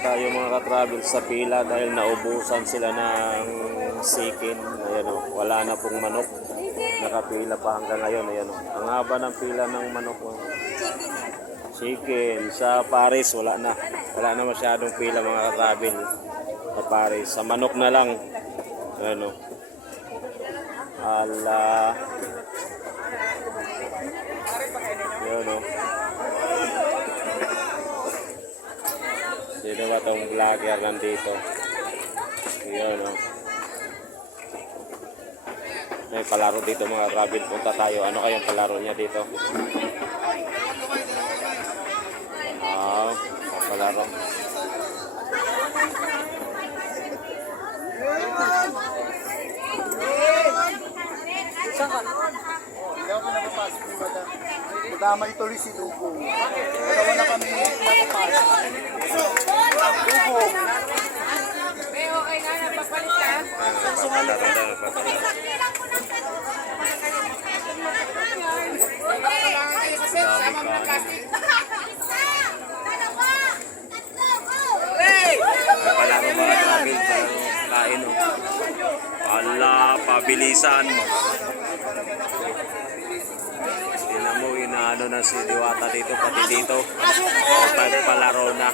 tayo mga ka-travel sa pila dahil naubusan sila ng sikin. Ayan o, wala na pong manok. Nakapila pa hanggang ngayon. Ayan o, ang haba ng pila ng manok. Chicken. Sa Paris, wala na. Wala na masyadong pila mga ka-travel sa Paris. Sa manok na lang. Ayan o. Ala. Ayan o. Sino ba tong vlogger nandito? Ayan o. May palaro dito mga rabbit. Punta tayo. Ano kayang palaro niya dito? Wow. Palaro. Hindi Madamay tuloy si Dugo. Dalawa na kami nakapasok. Dugo. Palaro daw. Palaro. May palaro mga rabbit. Kain o. Ala, pabilisan. Tingnan inaano na si Diwata dito, pati dito. Pagpalaro na.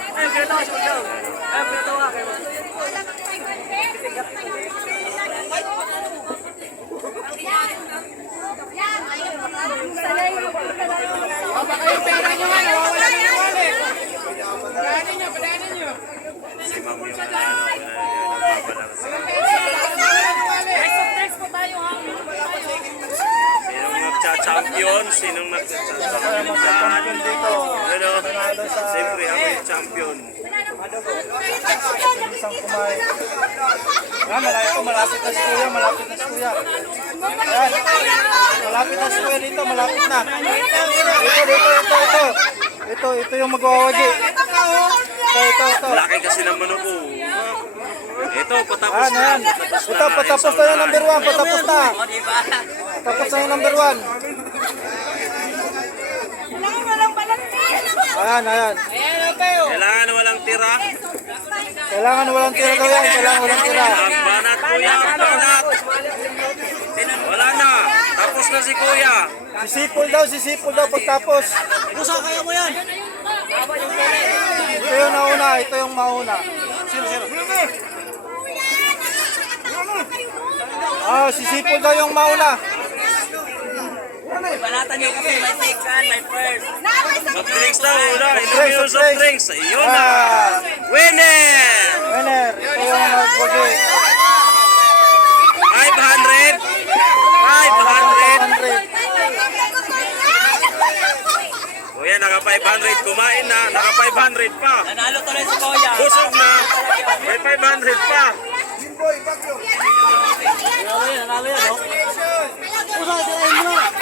Si Ma'am yung ano, nagpapalaro. Sinong nagcha-champion? Sinong? Champion dito. Ano? Siyempre, ako yung champion. Isang kumain. Nga, malapit ko. Malapit na si Kuya. Malapit na si Kuya. Malapit na si Kuya dito. Malapit na. Ito, dito, ito, ito. Ito, ito yung magwawaji. Ito, ito, ito. Laki kasi ng manok ko. Ito, patapos na. Ito, patapos na yung number one. Patapos na. Patapos na yung number one. Ayan, ayan. Kailangan walang tira. Kailangan walang tira daw yan. Kailangan walang tira. Banat, kuya, banat. Wala na. Tapos na si kuya. Sisipol daw, sisipol daw pagtapos. Pusa, kaya mo yan. Ito yung nauna, ito yung mauna. Sino, sino? Ah, sisipol daw yung mauna. Soft drinks na una. Inom yung soft drinks. Yun na. Ah, Winner! winner. Ito yung nagwagi. 500. 500. 100. Kuya, naka 500. Kumain na. Naka 500 pa. Nanalo tuloy si Kuya. Busog na. May 500 pa. Nanalo yan, nanalo yan, no? Ayos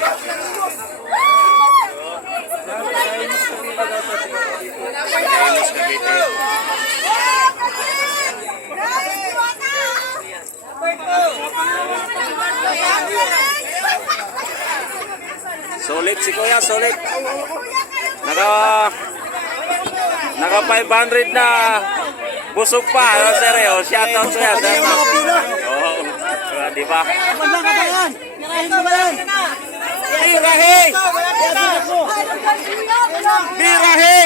Cavite. Solid si Kuya, solid. Naka Naka 500 na busog pa. Ano sir? Oh, shout out. Shout out. Oo. Oh, di ba? Birahe! Birahe!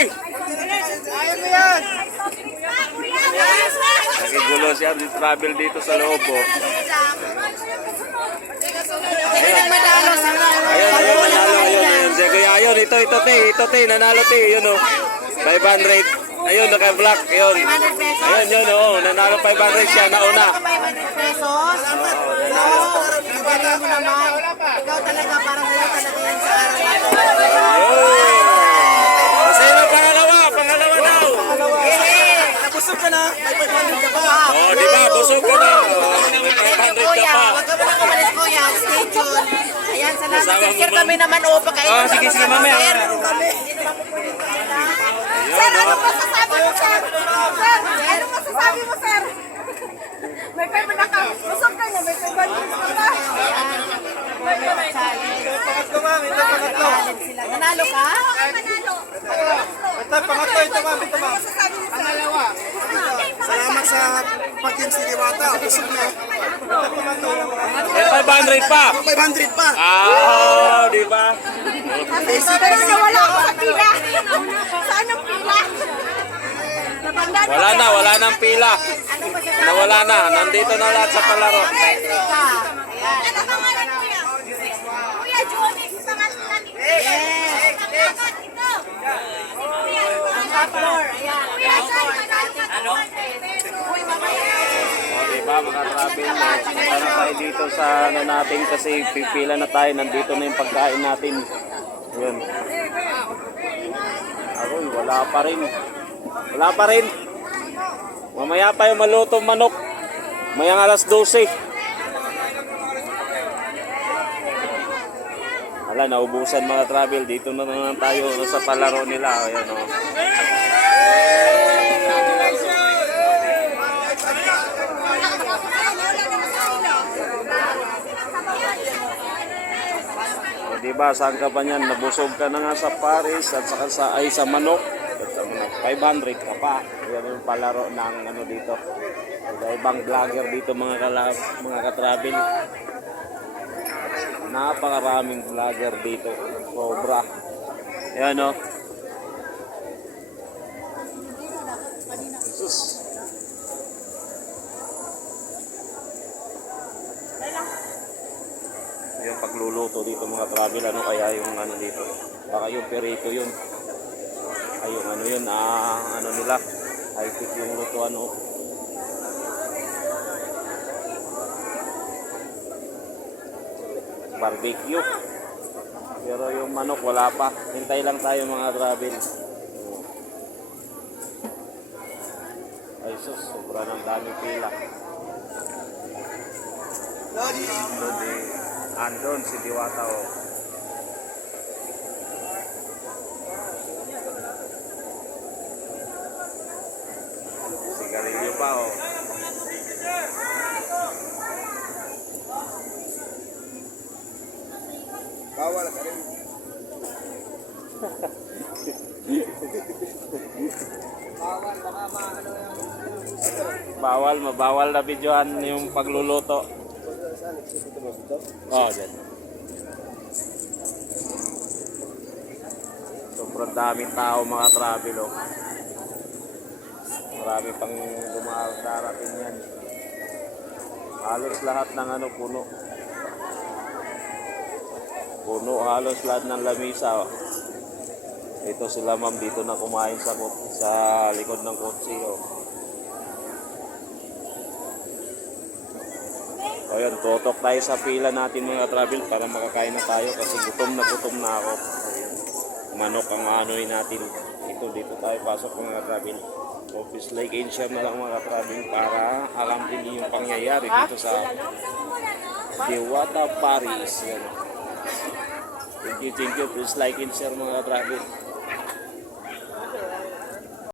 Nagigulo siya di travel dito sa loob. Oh. Ayun, ayun, nanalo. Ayun, ayun. Ayun. Ito, ito, te. Ito, te. Nanalo, te. Yun, oh. 500. Ayun, naka-black. Ayun. Ayun, yun, oh. Nanalo 500 siya. Nauna. 500 pesos. Mo naman. Ikaw talaga yan sa araw na ito. Ayun. Kasi na pangalawa. Pangalawa daw. Nabusog ka na. May 500 ka pa. Oh, di ba? Busog ka na. Oh, may 500 ka Kuya, pa. huwag ka mo lang kumalis, kuya. Stay tuned. Ayan, salamat. Sir, kami naman, o, pagkain. Oh, sige, sige, mamaya. Sir, Ayun, oh. masasabi mo, sir? Sir, ano masasabi mo, sir? May 500 ka. Busog ka niya, may 500 ka pa. May 500 Pangatlo, ma'am. Ito, pangatlo. Nanalo ka? Ito, pangatlo. Ito, ma'am. Ito, ma'am. Pag yan si Diwata, busog na. Eh, 500 pa. 500 pa. Ah, di ba? Pero nawala ako sa pila. Saan ang pila? Natandaan Wala na, wala nang pila. Nawala na, nandito na lahat sa palaro. Ano pangalan yan? Kuya Johnny, pangalan ni Yes. Top floor. Ayan. Ano? Uy, mamaya. O, di ba mga travel, punta na tayo dito sa ano natin kasi pipila na tayo, nandito na yung pagkain natin. Yun. Aroy, wala pa rin. Wala pa rin. Mamaya pa yung malutong manok. Mayang alas 12. Wala, naubusan mga travel. Dito na naman tayo sa palaro nila. Ayan o. O, diba, saan ka pa niyan? Nabusog ka na nga sa Paris at saka sa, ay, sa manok. At sa manok. 500 ka pa. Yan yung palaro ng ano dito. Iba ibang vlogger dito mga kalab, mga katravel. Napakaraming vlogger dito. Sobra. Yan o. Jesus. yung pagluluto dito mga travel ano kaya yung ano dito baka yung perito yun ay yung ano yun ah ano nila high tech yung luto ano barbecue pero yung manok wala pa hintay lang tayo mga travel ay sus sobra ng daming pila Andun, di, andun si Diwata oh. o. Sigarilyo pa o. Bawal Bawal, mabawal na videohan yung pagluluto. Oh, dyan. Sobrang daming tao mga travel oh. Marami pang dumadarating yan. Halos lahat ng ano puno. Puno halos lahat ng lamisa. Oh. Ito sila ma'am dito na kumain sa sa likod ng kotse oh. O yun, tutok tayo sa pila natin mga travel para makakain na tayo kasi gutom na gutom na ako. Manok ang anoy natin. Ito, dito tayo pasok mga travel. Office like and share na lang mga travel para alam din yung pangyayari dito sa Dewata Paris. Yan. Thank you, thank you. Please like and share mga travel.